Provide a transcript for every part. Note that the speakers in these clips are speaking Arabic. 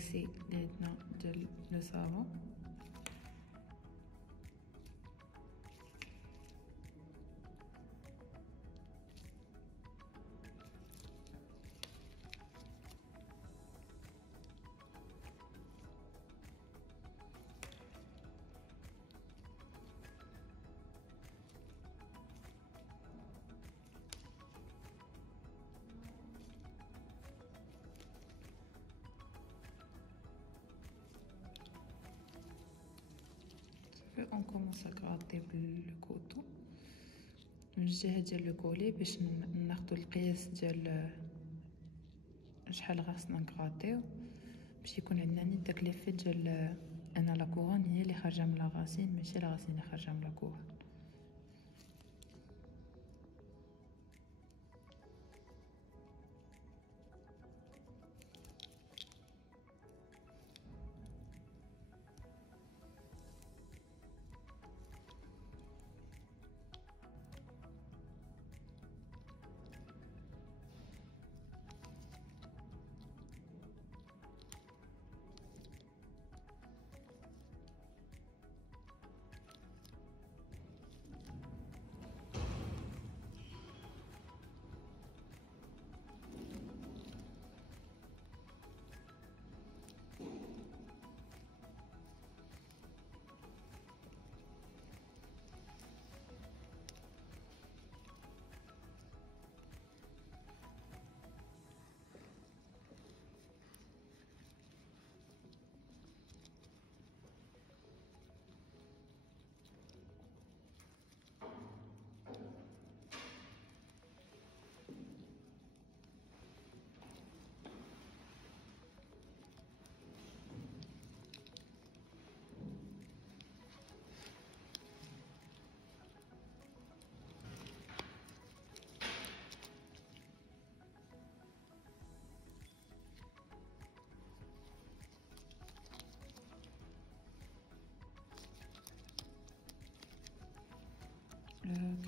ليكسي اللي عندنا ديال لو صابون. On commence à gratter بالكوطو من الجهه ديال لو كولي باش ناخذ القياس ديال شحال خاصنا نكراتيو باش يكون عندنا نيت داك ليفي ديال انا لا كورون هي اللي خارجه من لا غاسين ماشي لا غاسين اللي خارجه من لا كورون.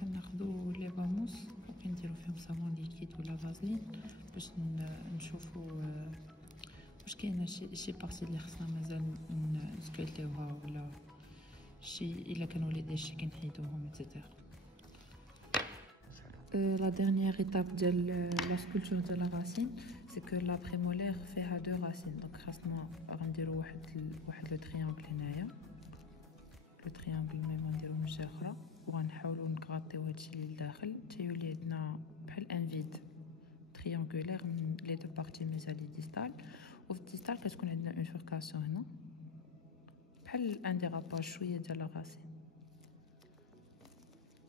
كناخدو لي باموس وكنديرو فيهم صابون ليكيد ولا فازلين باش نشوفو واش كاينه شي بارتي اللي خصنا مازال نسكلتيوها ولا شي الا كانوا لي ديشي كنحيدوهم اكسيتيرا. لا ديرنيير ايتاب ديال لا سكولتور ديال لا راسين سي كو لا بريمولير فيها دو راسين دونك خاصنا غنديرو واحد لو تريانغل هنايا لو تريانغل ميم غنديرو من الجهه الاخرى وغنحاولو نكغاطيو هادشي اللي لداخل تيولي عندنا بحال ان فيد تريانغولير من لي دو بارتي ميزالي ديستال وفي الديستال كتكون عندنا اون فوركاسيون هنا بحال ان ديراباج شويه ديال لا راسين.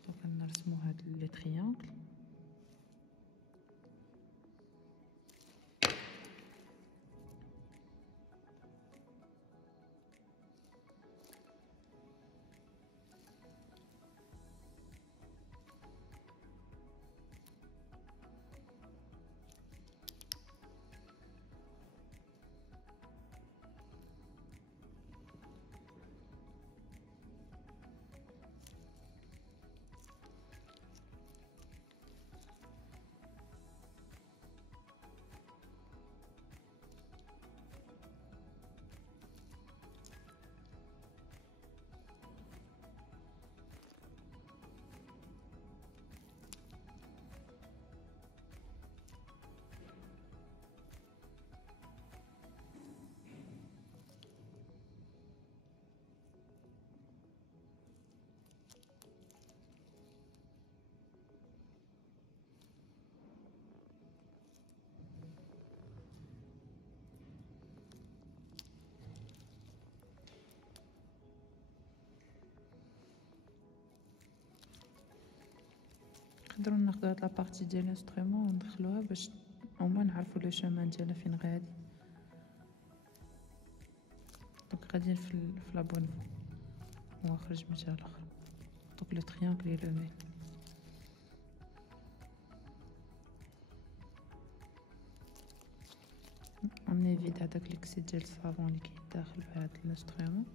دونك نرسمو هاد لي تريانغل نقدروا ناخذ هاد لابارتي ديال الانسترومون وندخلوها باش هما نعرفوا لو شومان ديالها فين غادي. دونك غاديين في لا بون فو ونخرج من الجهه الاخرى. دونك لو تريانغل لي لو مين نيفيد هذاك ليكسي ديال الصابون اللي كيداخل في هاد الانسترومون.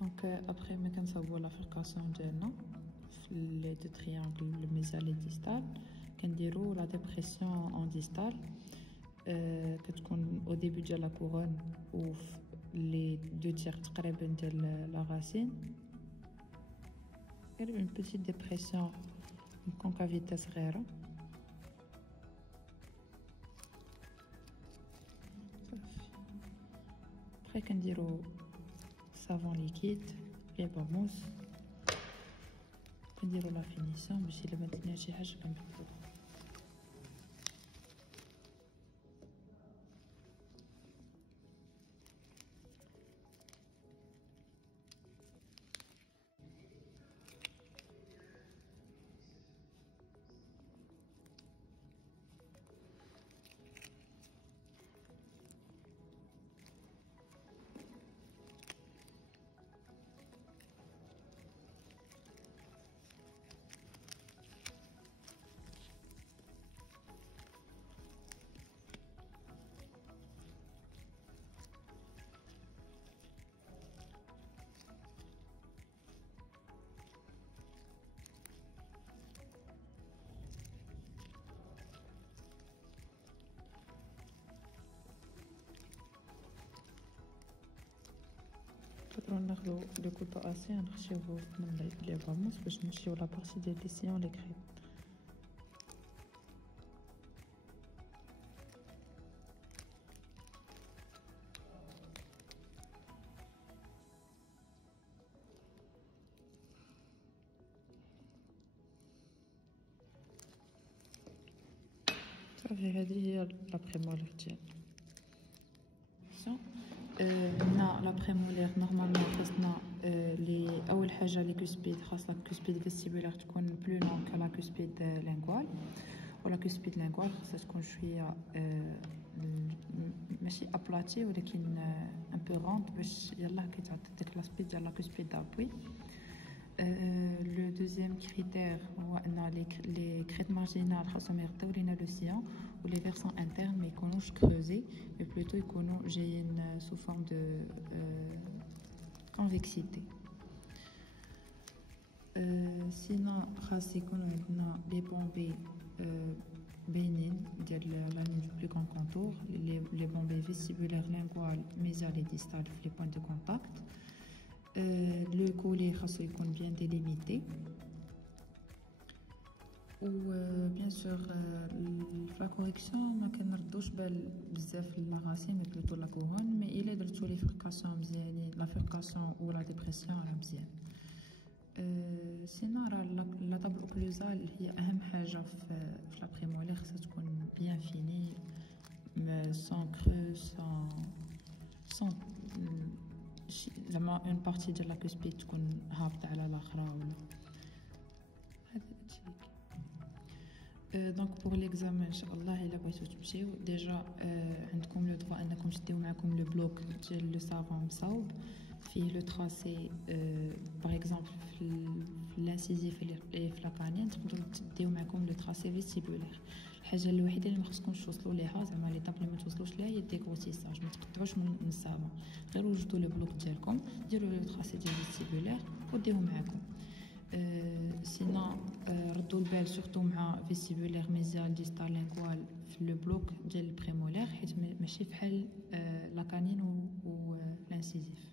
دونك ابخي ما كنصاوبو لا فيركاسيون ديالنا في لي دو تريانغل الميزال لي ديستال كنديرو لا ديبرسيون اون ديستال كتكون او ديبي ديال لا كورون و لي دو تيغ تقريبا ديال لا راسين غير اون بيتيت ديبرسيون كونكافيتي صغيره صافي. ابخي كنديرو savon liquide لي باموس كنديرو لا فينيسيون باش الا بدلنا شي حاجه كنبدلوها. نقدروا ناخذوا لو كوبا اسي نخشيوه من لي باموس باش نمشيو لا بارتي ديال لي سيون لي كريب. صافي هذه هي لابريمولير ديالنا. هنا لابريمولير نورمالمون خاصنا لي اول حاجه لي كوسبيد خاص لا كوسبيد فيستيبولير تكون بلو لون كلا كوسبيد لينغوال ولا كوسبيد لينغوال خاصها تكون شويه ماشي ابلاتي ولكن ان بو روند باش يلاه كيتعطي ديك لاسبيد ديال لا كوسبيد دابوي. لو دوزيام كريتير هو ان لي كريت مارجينال خاصهم يغطيو لينا لو سيون و لي فيرسون انترن ما يكونوش كروزي مي بلوتو يكونوا جايين سو فورم دو كونفيكسيتي. سينا خاص يكونوا عندنا لي بومبي باينين ديال لا لين دو بلو كون كونتور لي بومبي فيستيبولير لينغوال ميزال لي ديستال في لي بوين دو كونتاكت. لو كولي خاصو يكون بيان ديليميتي و بيان سور لا كوريكسيون ما كنردوش بال بزاف لاغاسين مي بلوتو لا كورون مي الا درتو لي فيركاسيون مزيانين لا فيركاسيون و لا ديبرسيون راه مزيان. سينا راه لا طابل اوكلوزال هي اهم حاجه في لا بريمولير خاصها تكون بيان فيني سون كرو سون زعما اون بارتي ديال لا كوسبيد تكون هابطه على الاخرى ولا هذا الشيء. دونك بوغ ليكزامان ان شاء الله الا بغيتو تمشيو ديجا عندكم لو دروا انكم تديو معكم لو بلوك ديال لو سافون مصاوب فيه لو تراسي باغ اكزومبل في لانسيزيف اللي في لاكانين تقدروا تديو معكم لو تراسي فيستيبولير. الحاجه الوحيده اللي ما خصكمش توصلوا ليها زعما لي طاب اللي ما توصلوش ليها هي الديكروتيساج، ما تقطعوش من السافون، غير وجدوا لو بلوك ديالكم ديروا لو تراسي ديال فيستيبولير وديوه معكم. سينا ردوا البال سورتو مع فيستيبولير ميزال ديستال لينغوال في لو بلوك ديال البريمولير حيت ماشي بحال لاكانين و لانسيزيف.